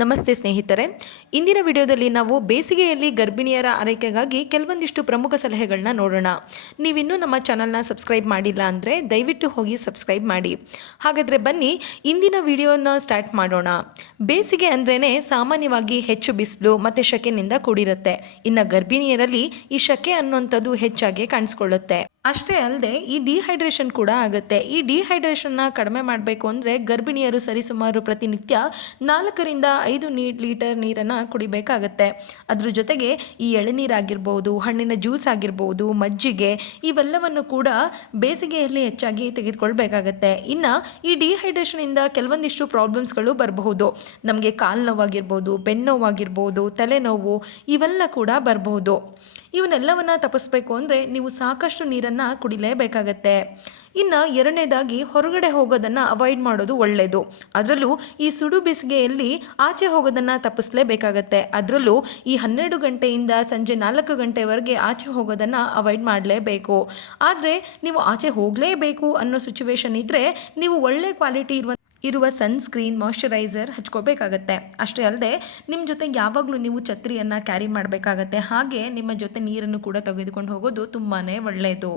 ನಮಸ್ತೆ ಸ್ನೇಹಿತರೆ, ಇಂದಿನ ವಿಡಿಯೋದಲ್ಲಿ ನಾವು ಬೇಸಿಗೆಯಲ್ಲಿ ಗರ್ಭಿಣಿಯರ ಆರೈಕೆಗಾಗಿ ಕೆಲವೊಂದಿಷ್ಟು ಪ್ರಮುಖ ಸಲಹೆಗಳನ್ನ ನೋಡೋಣ. ನೀವಿನ್ನೂ ನಮ್ಮ ಚಾನಲ್ನ ಸಬ್ಸ್ಕ್ರೈಬ್ ಮಾಡಿಲ್ಲ ಅಂದರೆ ದಯವಿಟ್ಟು ಹೋಗಿ ಸಬ್ಸ್ಕ್ರೈಬ್ ಮಾಡಿ. ಹಾಗಾದರೆ ಬನ್ನಿ ಇಂದಿನ ವಿಡಿಯೋನ ಸ್ಟಾರ್ಟ್ ಮಾಡೋಣ. ಬೇಸಿಗೆ ಅಂದ್ರೇ ಸಾಮಾನ್ಯವಾಗಿ ಹೆಚ್ಚು ಬಿಸಿಲು ಮತ್ತು ಶೆಕೆನಿಂದ ಕೂಡಿರುತ್ತೆ. ಇನ್ನು ಗರ್ಭಿಣಿಯರಲ್ಲಿ ಈ ಶೆಕೆ ಅನ್ನುವಂಥದ್ದು ಹೆಚ್ಚಾಗಿ ಕಾಣಿಸ್ಕೊಳ್ಳುತ್ತೆ. ಅಷ್ಟೇ ಅಲ್ಲದೆ ಈ ಡಿಹೈಡ್ರೇಷನ್ ಕೂಡ ಆಗುತ್ತೆ. ಈ ಡಿಹೈಡ್ರೇಷನ್ನ ಕಡಿಮೆ ಮಾಡಬೇಕು ಅಂದರೆ ಗರ್ಭಿಣಿಯರು ಸರಿಸುಮಾರು ಪ್ರತಿನಿತ್ಯ 4ರಿಂದ 5 ಲೀಟರ್ ನೀರನ್ನು ಕುಡಿಬೇಕಾಗತ್ತೆ. ಅದ್ರ ಜೊತೆಗೆ ಈ ಎಳನೀರಾಗಿರ್ಬೋದು, ಹಣ್ಣಿನ ಜ್ಯೂಸ್ ಆಗಿರ್ಬೋದು, ಮಜ್ಜಿಗೆ ಇವೆಲ್ಲವನ್ನು ಕೂಡ ಬೇಸಿಗೆಯಲ್ಲಿ ಹೆಚ್ಚಾಗಿ ತೆಗೆದುಕೊಳ್ಬೇಕಾಗತ್ತೆ. ಇನ್ನು ಈ ಡಿಹೈಡ್ರೇಷನಿಂದ ಕೆಲವೊಂದಿಷ್ಟು ಪ್ರಾಬ್ಲಮ್ಸ್ಗಳು ಬರಬಹುದು. ನಮಗೆ ಕಾಲು ನೋವಾಗಿರ್ಬೋದು, ಬೆನ್ನೋವಾಗಿರ್ಬೋದು, ತಲೆನೋವು ಇವೆಲ್ಲ ಕೂಡ ಬರಬಹುದು. ಇವನ್ನೆಲ್ಲವನ್ನು ತಪ್ಪಿಸ್ಬೇಕು ಅಂದರೆ ನೀವು ಸಾಕಷ್ಟು ನೀರನ್ನು ಕುಡಿಲೇಬೇಕಾಗತ್ತೆ. ಇನ್ನು ಎರಡನೇದಾಗಿ ಹೊರಗಡೆ ಹೋಗೋದನ್ನು ಅವಾಯ್ಡ್ ಮಾಡೋದು ಒಳ್ಳೆಯದು. ಅದರಲ್ಲೂ ಈ ಸುಡು ಬೇಸಿಗೆಯಲ್ಲಿ ಆಚೆ ಹೋಗೋದನ್ನು ತಪ್ಪಿಸಲೇಬೇಕಾಗತ್ತೆ. ಅದರಲ್ಲೂ ಈ 12 ಗಂಟೆಯಿಂದ ಸಂಜೆ 4 ಗಂಟೆವರೆಗೆ ಆಚೆ ಹೋಗೋದನ್ನು ಅವಾಯ್ಡ್ ಮಾಡಲೇಬೇಕು. ಆದರೆ ನೀವು ಆಚೆ ಹೋಗಲೇಬೇಕು ಅನ್ನೋ ಸಿಚುವೇಶನ್ ಇದ್ದರೆ ನೀವು ಒಳ್ಳೆ ಕ್ವಾಲಿಟಿ ಇರುವ ಸನ್ಸ್ಕ್ರೀನ್, ಮಾಯ್ಶ್ಚರೈಸರ್ ಹಚ್ಕೋಬೇಕಾಗತ್ತೆ. ಅಷ್ಟೇ ಅಲ್ಲದೆ ನಿಮ್ಮ ಜೊತೆ ಯಾವಾಗಲೂ ನೀವು ಛತ್ರಿಯನ್ನು ಕ್ಯಾರಿ ಮಾಡಬೇಕಾಗತ್ತೆ. ಹಾಗೆ ನಿಮ್ಮ ಜೊತೆ ನೀರನ್ನು ಕೂಡ ತೆಗೆದುಕೊಂಡು ಹೋಗೋದು ತುಂಬಾ ಒಳ್ಳೆಯದು.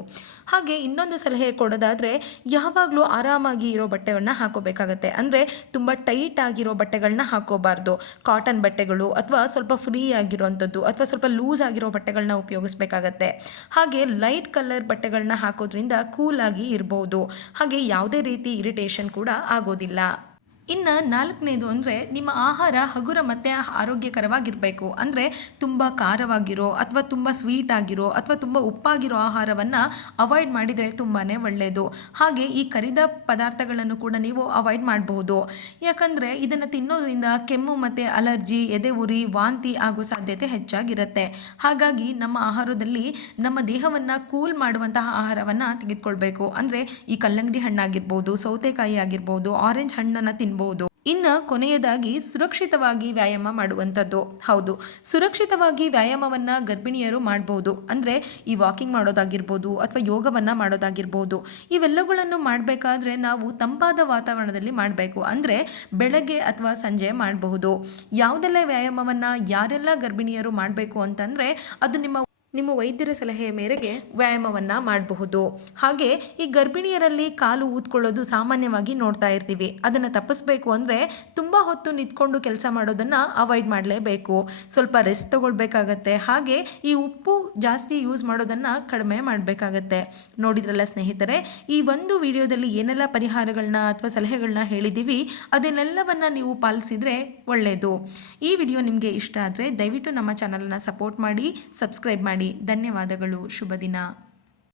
ಹಾಗೆ ಇನ್ನೊಂದು ಸಲಹೆ ಕೊಡೋದಾದರೆ ಯಾವಾಗಲೂ ಆರಾಮಾಗಿ ಇರೋ ಬಟ್ಟೆಗಳನ್ನ ಹಾಕೋಬೇಕಾಗತ್ತೆ. ಅಂದರೆ ತುಂಬ ಟೈಟ್ ಆಗಿರೋ ಬಟ್ಟೆಗಳನ್ನ ಹಾಕೋಬಾರ್ದು. ಕಾಟನ್ ಬಟ್ಟೆಗಳು ಅಥವಾ ಸ್ವಲ್ಪ ಫ್ರೀ ಆಗಿರೋವಂಥದ್ದು ಅಥವಾ ಸ್ವಲ್ಪ ಲೂಸ್ ಆಗಿರೋ ಬಟ್ಟೆಗಳನ್ನ ಉಪಯೋಗಿಸ್ಬೇಕಾಗತ್ತೆ. ಹಾಗೆ ಲೈಟ್ ಕಲರ್ ಬಟ್ಟೆಗಳನ್ನ ಹಾಕೋದ್ರಿಂದ ಕೂಲಾಗಿ ಇರ್ಬೋದು. ಹಾಗೆ ಯಾವುದೇ ರೀತಿ ಇರಿಟೇಷನ್ ಕೂಡ ಆಗೋದಿಲ್ಲ. ಇನ್ನು 4ನೇದು ಅಂದರೆ ನಿಮ್ಮ ಆಹಾರ ಹಗುರ ಮತ್ತು ಆರೋಗ್ಯಕರವಾಗಿರಬೇಕು. ಅಂದರೆ ತುಂಬ ಖಾರವಾಗಿರೋ ಅಥವಾ ತುಂಬ ಸ್ವೀಟ್ ಆಗಿರೋ ಅಥವಾ ತುಂಬ ಉಪ್ಪಾಗಿರೋ ಆಹಾರವನ್ನು ಅವಾಯ್ಡ್ ಮಾಡಿದರೆ ತುಂಬಾ ಒಳ್ಳೆಯದು. ಹಾಗೆ ಈ ಕರಿದ ಪದಾರ್ಥಗಳನ್ನು ಕೂಡ ನೀವು ಅವಾಯ್ಡ್ ಮಾಡಬಹುದು. ಯಾಕಂದರೆ ಇದನ್ನು ತಿನ್ನೋದ್ರಿಂದ ಕೆಮ್ಮು ಮತ್ತು ಅಲರ್ಜಿ, ಎದೆ ಉರಿ, ವಾಂತಿ ಆಗೋ ಸಾಧ್ಯತೆ ಹೆಚ್ಚಾಗಿರುತ್ತೆ. ಹಾಗಾಗಿ ನಮ್ಮ ಆಹಾರದಲ್ಲಿ ನಮ್ಮ ದೇಹವನ್ನು ಕೂಲ್ ಮಾಡುವಂತಹ ಆಹಾರವನ್ನು ತೆಗೆದುಕೊಳ್ಬೇಕು. ಅಂದರೆ ಈ ಕಲ್ಲಂಗಡಿ ಹಣ್ಣಾಗಿರ್ಬೋದು, ಸೌತೆಕಾಯಿ ಆಗಿರ್ಬೋದು, ಆರೆಂಜ್ ಹಣ್ಣನ್ನು ತಿನ್ಬೋದು. ಇನ್ನು ಕೊನೆಯದಾಗಿ ಸುರಕ್ಷಿತವಾಗಿ ವ್ಯಾಯಾಮ ಮಾಡುವಂಥದ್ದು. ಹೌದು, ಸುರಕ್ಷಿತವಾಗಿ ವ್ಯಾಯಾಮವನ್ನು ಗರ್ಭಿಣಿಯರು ಮಾಡಬಹುದು. ಅಂದರೆ ಈ ವಾಕಿಂಗ್ ಮಾಡೋದಾಗಿರ್ಬೋದು ಅಥವಾ ಯೋಗವನ್ನು ಮಾಡೋದಾಗಿರ್ಬೋದು. ಇವೆಲ್ಲಗಳನ್ನು ಮಾಡಬೇಕಾದ್ರೆ ನಾವು ತಂಪಾದ ವಾತಾವರಣದಲ್ಲಿ ಮಾಡಬೇಕು. ಅಂದರೆ ಬೆಳಗ್ಗೆ ಅಥವಾ ಸಂಜೆ ಮಾಡಬಹುದು. ಯಾವುದೆಲ್ಲ ವ್ಯಾಯಾಮವನ್ನು ಯಾರೆಲ್ಲ ಗರ್ಭಿಣಿಯರು ಮಾಡಬೇಕು ಅಂತಂದರೆ ಅದು ನಿಮ್ಮ ವೈದ್ಯರ ಸಲಹೆಯ ಮೇರೆಗೆ ವ್ಯಾಯಾಮವನ್ನು ಮಾಡಬಹುದು. ಹಾಗೆ ಈ ಗರ್ಭಿಣಿಯರಲ್ಲಿ ಕಾಲು ಊದ್ಕೊಳ್ಳೋದು ಸಾಮಾನ್ಯವಾಗಿ ನೋಡ್ತಾ ಇರ್ತೀವಿ. ಅದನ್ನು ತಪ್ಪಿಸ್ಬೇಕು ಅಂದರೆ ತುಂಬ ಹೊತ್ತು ನಿಂತ್ಕೊಂಡು ಕೆಲಸ ಮಾಡೋದನ್ನು ಅವಾಯ್ಡ್ ಮಾಡಲೇಬೇಕು. ಸ್ವಲ್ಪ ರೆಸ್ಟ್ ತಗೊಳ್ಬೇಕಾಗತ್ತೆ. ಹಾಗೆ ಈ ಉಪ್ಪು ಜಾಸ್ತಿ ಯೂಸ್ ಮಾಡೋದನ್ನು ಕಡಿಮೆ ಮಾಡಬೇಕಾಗತ್ತೆ. ನೋಡಿದ್ರಲ್ಲ ಸ್ನೇಹಿತರೆ, ಈ ಒಂದು ವಿಡಿಯೋದಲ್ಲಿ ಏನೆಲ್ಲ ಪರಿಹಾರಗಳನ್ನ ಅಥವಾ ಸಲಹೆಗಳನ್ನ ಹೇಳಿದ್ದೀವಿ ಅದನ್ನೆಲ್ಲವನ್ನು ನೀವು ಪಾಲಿಸಿದರೆ ಒಳ್ಳೆಯದು. ಈ ವಿಡಿಯೋ ನಿಮಗೆ ಇಷ್ಟ ಆದರೆ ದಯವಿಟ್ಟು ನಮ್ಮ ಚಾನಲನ್ನು ಸಪೋರ್ಟ್ ಮಾಡಿ, ಸಬ್ಸ್ಕ್ರೈಬ್ ಮಾಡಿ. ಧನ್ಯವಾದಗಳು. ಶುಭ ದಿನ.